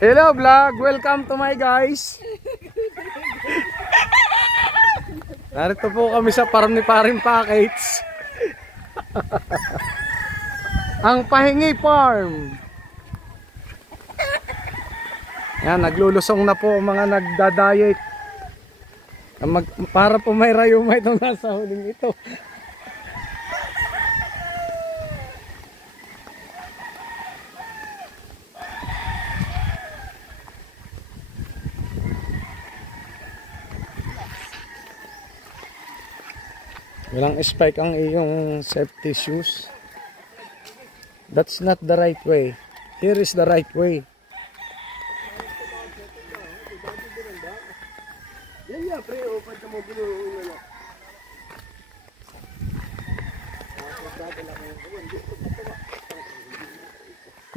Hello vlog, welcome to my guys. Narito po kami sa farm ni Paring Packets. Ang Pahingi Farm. Yan, naglulusong na po mga nagda-diet. Para po may rayuma itong nasa huling ito. Walang spike ang iyong safety shoes. That's not the right way. Here is the right way.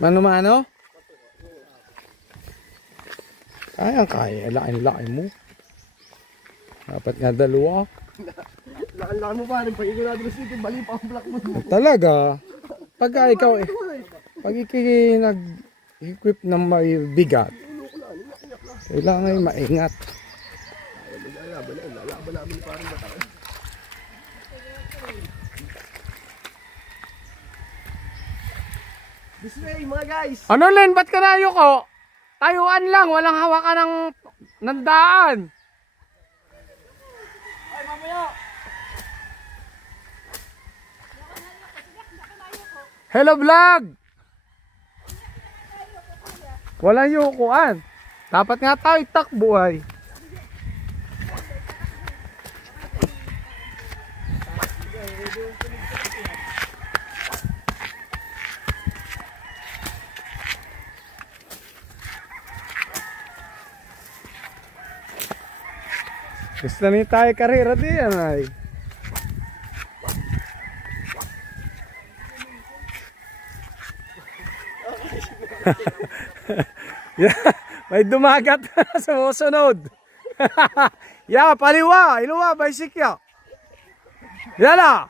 Mano-mano? Kaya. Laki mo. Dapat nga dalawa. Laki mo pa rin. Pag ikaw natin dito, bali pa ang black mo. Talaga? Pagka ikaw pag nag-equip ng may bigat, kailangan ay maingat. Lalaban namin parang bataan. This way mga guys. Ano Len? Ba't ka na ko? Tayuan lang. Walang hawakan ng daan. Ay mamaya. Hello vlog! Walang yukuan. Dapat nga tayo itakbo ay. Gusto na tayo karera diyan ay. Yeah, may dumagat sa musunod. Yeah, paliwa, iluwa, bicycle. Yala.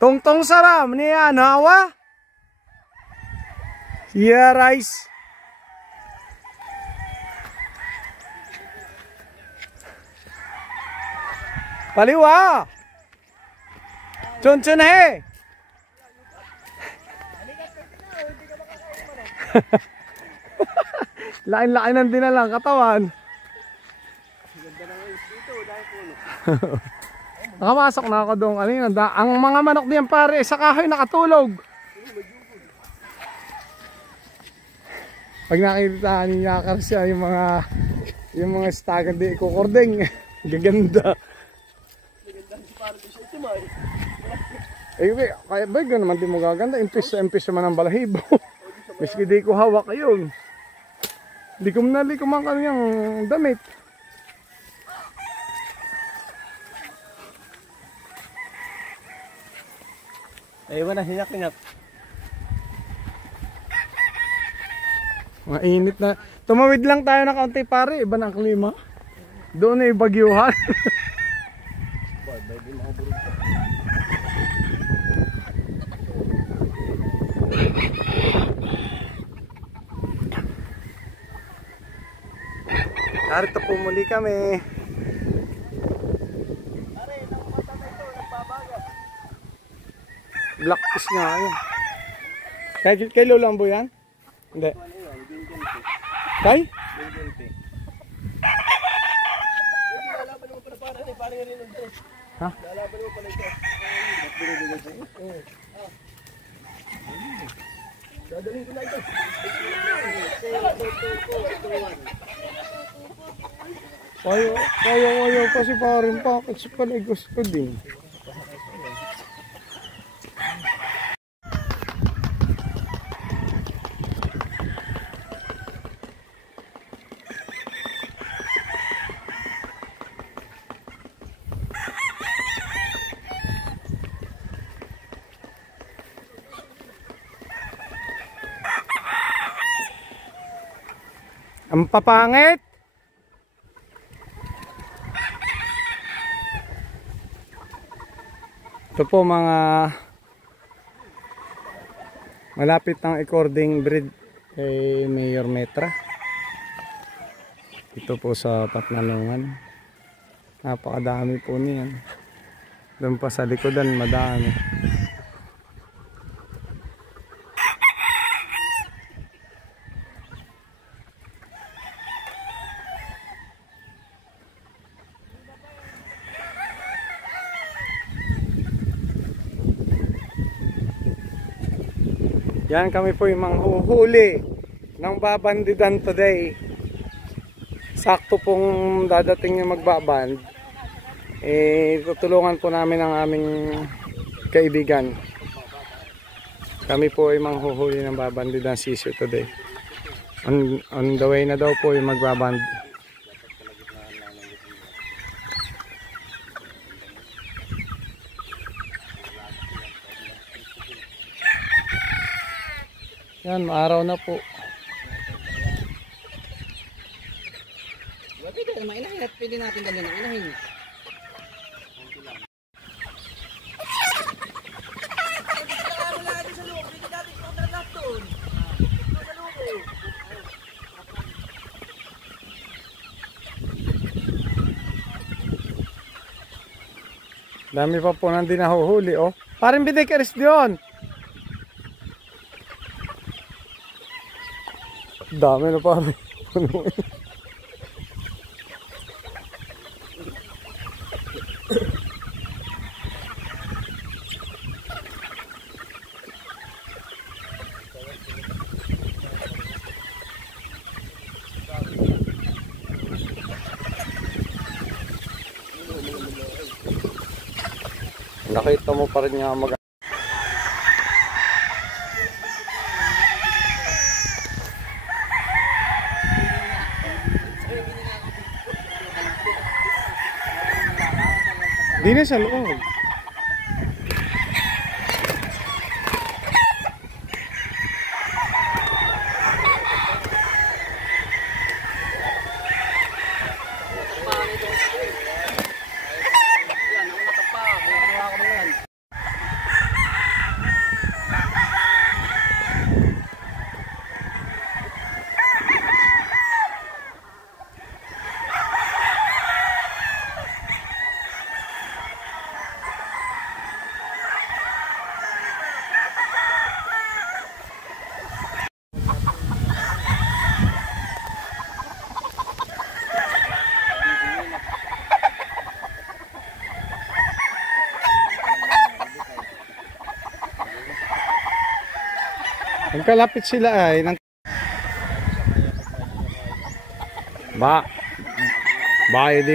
Tungtong saram niya nawa. Yeah, rice. Paliwa. Chun he. Lain-lain ang dinalang katawan. Nakamasok na ako doon kanina. Ang mga manok diyan pare sa kahoy nakatulog. Pag nakikita niya siya yung mga stagan di kukordeng. Gaganda. Kaya ba yun naman di mo gaganda. Impis naman ang balahibo. Miski di ko hawak yun. Di ko man kanyang damit. Ewan na, hinyak. Mainit na. Tumawid lang tayo na kaunti pare. Iba ng klima. Doon ay bagyuhan. Narito po muli kami. Black fish nga yun. Kay Lolambo yan? Hindi. Kay? Ha? Dadaling ko na ito. Ayaw kasi Paring Packets pala gusto din. Ang papangit. Ito po mga malapit ng according breed kay Mayor Metra. Ito po sa Patnanungan. Napakadami po niyan. Doon pa sa likodan madami. Yan, kami po yung manghuhuli ng babandidan today. Sakto pong dadating yung magbaband. Tutulungan po namin ang aming kaibigan. Kami po ay manghuhuli ng babandidan sisyo today. On the way na daw po yung magbaband. Yan, maaraw na po. Pwede naman inahin at pwede natin ganyan ang inahin. Dami pa po nang di nahuhuli, oh. Parang bidikaris diyon. Dami na pa. Nakita mo pa rin nga mag di na sa loob. Pagkalapit sila ay hindi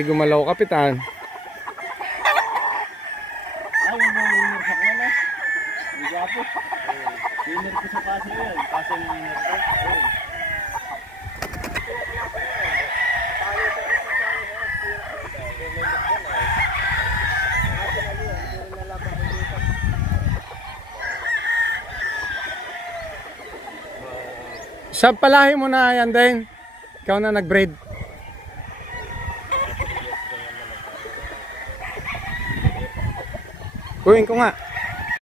gumalaw, kapitan. Ay, yung winner sa kanya. Hindi gapo. Winner ko sa paso yan. Paso yung winner ko. Sa palahi mo na yan din. Ikaw na nag-breed. Kuhin ko nga.